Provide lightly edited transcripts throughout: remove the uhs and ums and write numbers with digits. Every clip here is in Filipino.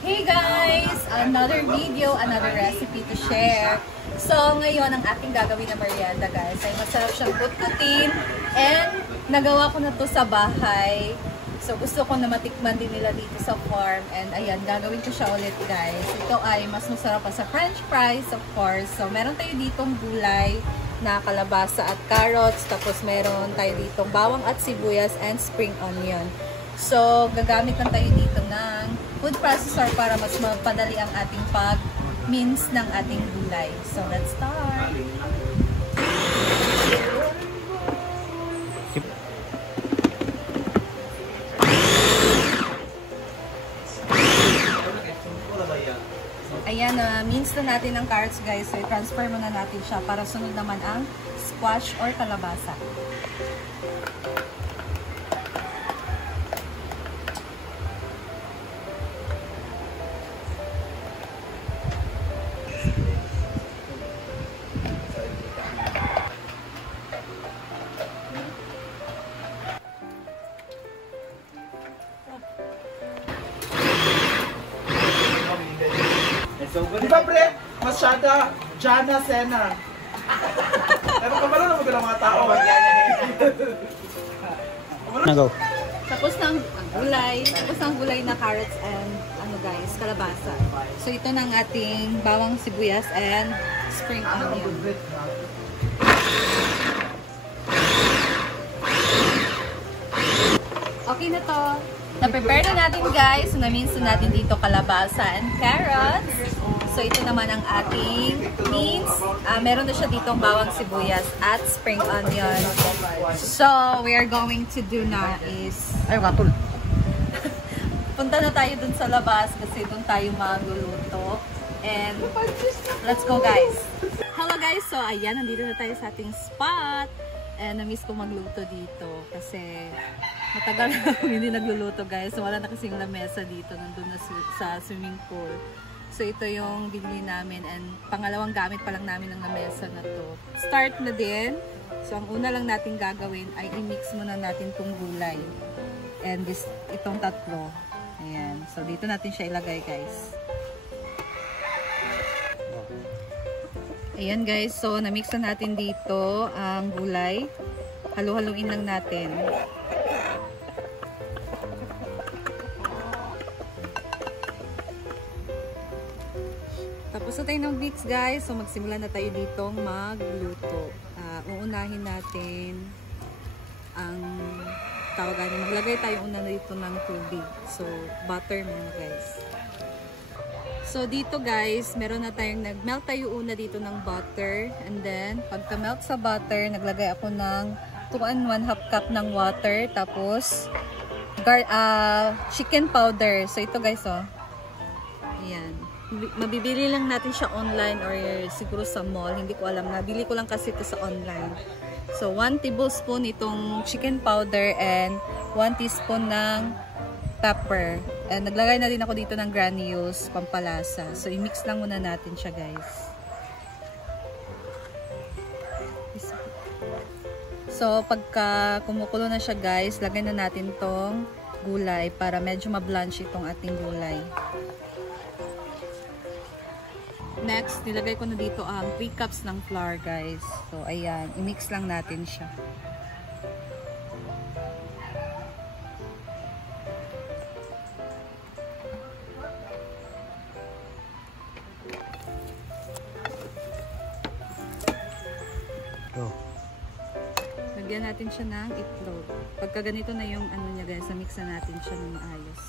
Hey guys! Another video, another recipe to share. So ngayon, ang ating gagawin na merienda guys ay masarap siyang kutkutin and nagawa ko na to sa bahay. So gusto ko na matikman din nila dito sa farm and ayan, gagawin ko siya ulit guys. Ito ay mas masarap pa sa french fries of course. So meron tayo ditong gulay na kalabasa at carrots, tapos meron tayo ditong bawang at sibuyas and spring onion. So gagamit lang tayo dito ng food processor para mas mapadali ang ating pag-mince ng ating gulay. So let's start! Ayan, mince na natin ang carrots guys. So i-transfer muna natin siya para sunod naman ang squash or kalabasa. Di ba pre? Masyada Jana Sena. Pero kabalo na magandang mga tao. Tapos ng gulay na carrots and ano guys, kalabasa. So ito na ang ating bawang sibuyas and spring onion. Okay na to. Na-prepare na natin guys. So na-mince na natin dito kalabasa and carrots. So ito naman ang ating mince. Meron na siya ditong bawang sibuyas at spring onion. So we are going to do na is... Ay, watul. Punta na tayo dun sa labas kasi dun tayo magluluto. And let's go guys. Hello guys. So ayan, nandito na tayo sa ating spot. And na-miss ko magluto dito kasi matagal na hindi nagluluto guys. So wala na kasing lamesa dito. Nandun na sa swimming pool. So ito yung binili namin and pangalawang gamit pa lang namin ng lamesa na to. Start na din. So ang una lang natin gagawin ay i-mix muna natin tong gulay. And itong tatlo. Ayan. So dito natin siya ilagay guys. Ayan guys. So na-mix na natin dito ang gulay. Halu-haluin lang natin. Tapos na tayo ng mix guys. So magsimula na tayo ditong magluto. Uunahin natin ang tawagan. Maglagay tayo una dito ng tubig. So butter muna guys. So dito guys, meron na tayong nag-melt tayo una dito ng butter. And then pagka-melt sa butter, naglagay ako ng 2 and 1/2 cup ng water. Tapos chicken powder. So ito guys oh. Ayan. Mabibili lang natin siya online or siguro sa mall. Hindi ko alam. Nabili ko lang kasi ito sa online. So, 1 tablespoon itong chicken powder and 1 teaspoon ng pepper. And naglagay na din ako dito ng granules, pampalasa. So, i-mix lang muna natin siya, guys. So, pagka kumukulo na siya, guys, lagay na natin tong gulay para medyo ma-blanch itong ating gulay. Next, nilagay ko na dito ang 3 cups ng flour guys. So, ayan. I-mix lang natin siya. Lagyan natin siya ng itlog. Pagka ganito na yung ano niya guys, mix na natin siya ng maayos.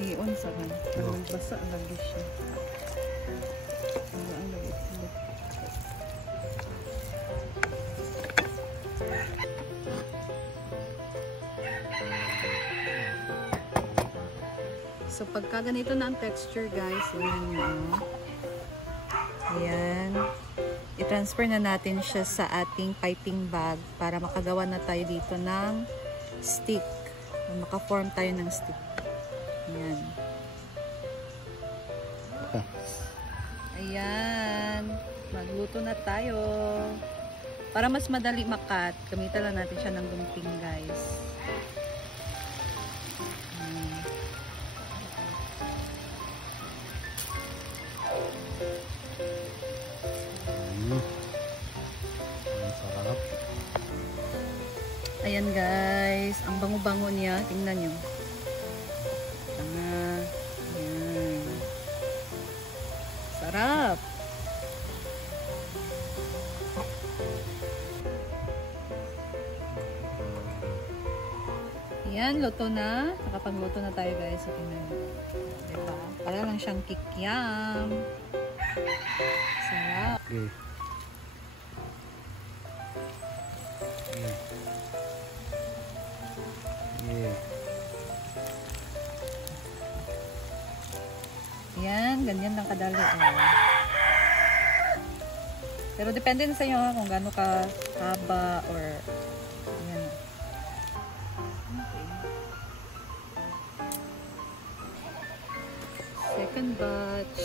I-on sa kan. Para magbasa ang lagi siya. Ang lagi sila. So pagka ganito na ang texture guys, yun nyo. Ayan. I-transfer na natin siya sa ating piping bag para makagawa na tayo dito ng stick. Maka-form tayo ng stick. Ayan. Ayan. Magluto na tayo. Para mas madali makat, gamitan lang natin siya ng gunting, guys. Sarap. Ayan, guys. Ang bango-bango niya. Tingnan nyo. Tanga. Ayan. Sarap. Ayan, luto na. Nakapagluto na tayo, guys. So, tingnan nyo. Diba? Para lang siyang kikiam. Sarap. Okay. Yeah. Yan, ganyan lang kadali. Oh. Pero depende na sa inyo ha, kung gaano ka haba or yan. Okay. Second batch.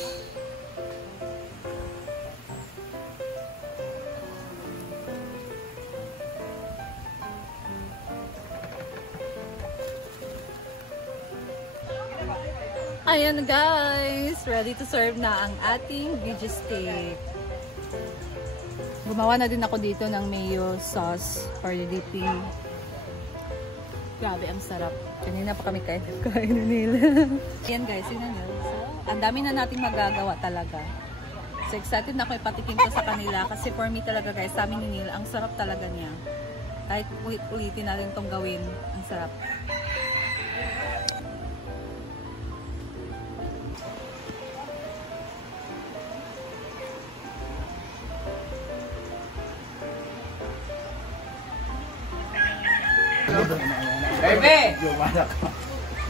Ayan guys, ready to serve na ang ating veggie steak. Gumawa na din ako dito ng mayo sauce for dipping. Grabe, ang sarap. Kanina pa kami kain nila. Ayan guys, yun na yun. So, ang dami na natin magagawa talaga. So excited na ako ipatikim ko sa kanila kasi for me talaga guys, sa amin ni Neil, ang sarap talaga niya. Kahit ulitin natin itong gawin, ang sarap. Bebe!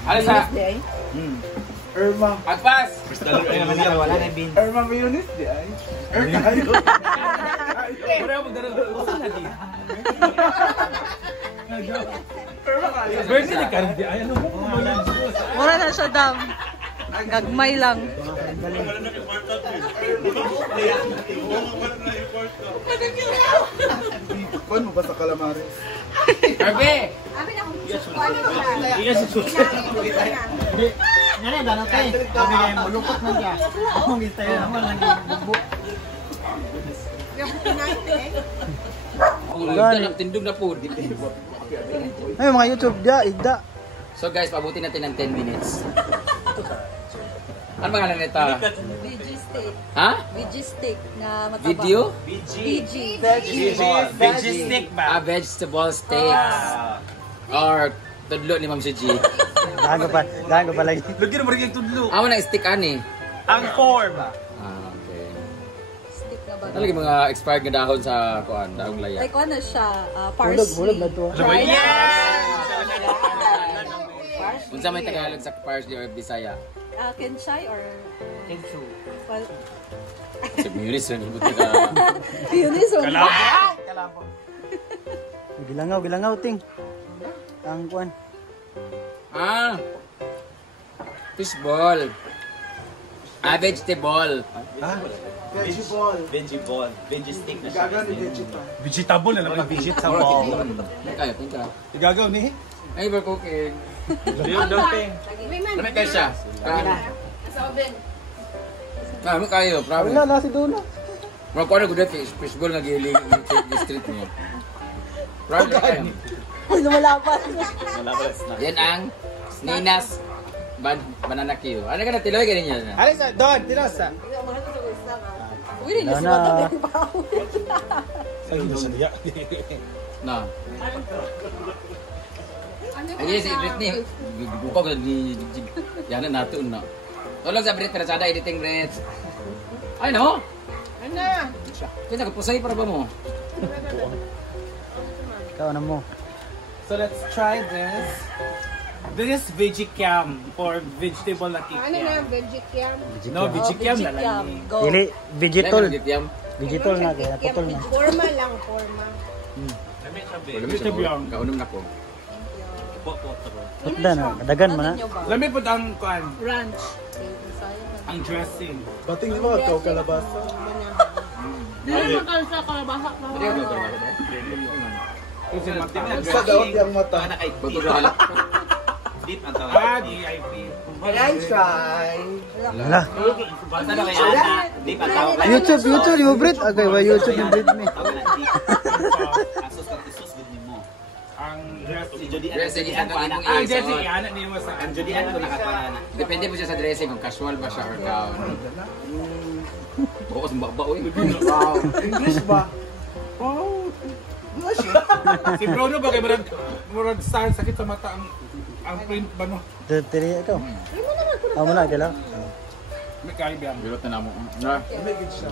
Ano sa? Day. Irma. Agpas! Wala na bin. Irma mayonnaise di ay. Irma kayo. Pareho magdaro. Irma kayo. Birthday ni Cardi. Ay, ano mo? Wala na siya dam. Gagmay lang. Kuan mo ba sa calamares? Bebe! Iya si Susi. Ngani ba na tay? Sabi kay mulupot man siya. Ang gistay naman lang bubo. Ang tindog na po. Ay mga YouTube dia igda. So guys, pabuti natin ng 10 minutes. Ano pangalan nito? Veggie steak. Ha? Veggie steak na mataba. Video? Veggie. Veggie steak ba? Vegetable steak. Or tudlo ni Ma'am si G. Gago pa lagi. Lagi na marigay tudlo. Amo na stick ani. Ang form. Okay. Steak na ba? Talaga mga expired nga dahon sa kuan, dahong laya. Like ano siya? Parsley. Hulog na to. Unsa may Tagalog sa parsley or Bisaya? Kenchay or? Kensu. Well, Sa Munis rin buti ka. Yunis o? Kalabo. Gilangaw ting. Ang kuan. Ah. Fishball. Vegetable. Veggie ball. Veggie ball. Veggie stick na siya. Gagaw ni veggie pa. Vegetable na naman. Vegetable. Tingka. Igagaw ni. Ay, ba cooking? Liog daw ting. Ano kayo siya? Ano kayo? Promise. Wala na si Duna. Mga kuha na ko dati, fishball na giling yung street niyo. Promise na kayo. Uy, lumalapas. Yan ang Ninas Banana Q. Ano ka na tiloy ganun yan? Alis sa Don, Tinosa. Uy, rin yung siwata ng pao. Ay, hindi sa diya. Na. Ay, si Britney. Buka ko ni yan na nato na. Tolong sa Brit Persada editing Brit. Ay no. Ano? Kita kapusay para ba mo? Ikaw na mo. So let's try this. This is veggie cam for vegetable na cake. Ano na, veggie cam? No, veggie cam na lang. Go. Dili vegetable. Yam. Vegetable na kaya naputol na. Forma lang, forma. Vegetable. Kaunom na ko. Putda na, dagan man na. Lami po ang kuan. Ranch. Sayang na Ang dressing. Bating di ba ikaw kalabasa? Dili mo kayo sa kalabasa ka. Hindi ko trabaho ba? Kasi mata. Sa daot yung mata. Bato ka Deep ang tawag. Ah, DIP. Ayan, try. Wala. Basta na kay Ana. Deep ang tawag. YouTube, yung Brit. Okay, ba YouTube yung Brit ni. Tawag na deep. Asos ka tisos gud mo. Ang dressing. Si Jody Dressing isang ko anak. kanimong Ah, isuot. Jesse, anak niyo mo sa Ang Jody ko nakatuwa na. Depende po siya sa dressing kung casual ba siya or gown. Bukas mbaba oy. Wow. English ba? Oh. Si Bruno ba kay murag star sakit sa mata ang print ba no? Tiri ikaw. Amo na kailang. May Caribbean. Bilot na namo. Na. May good siya.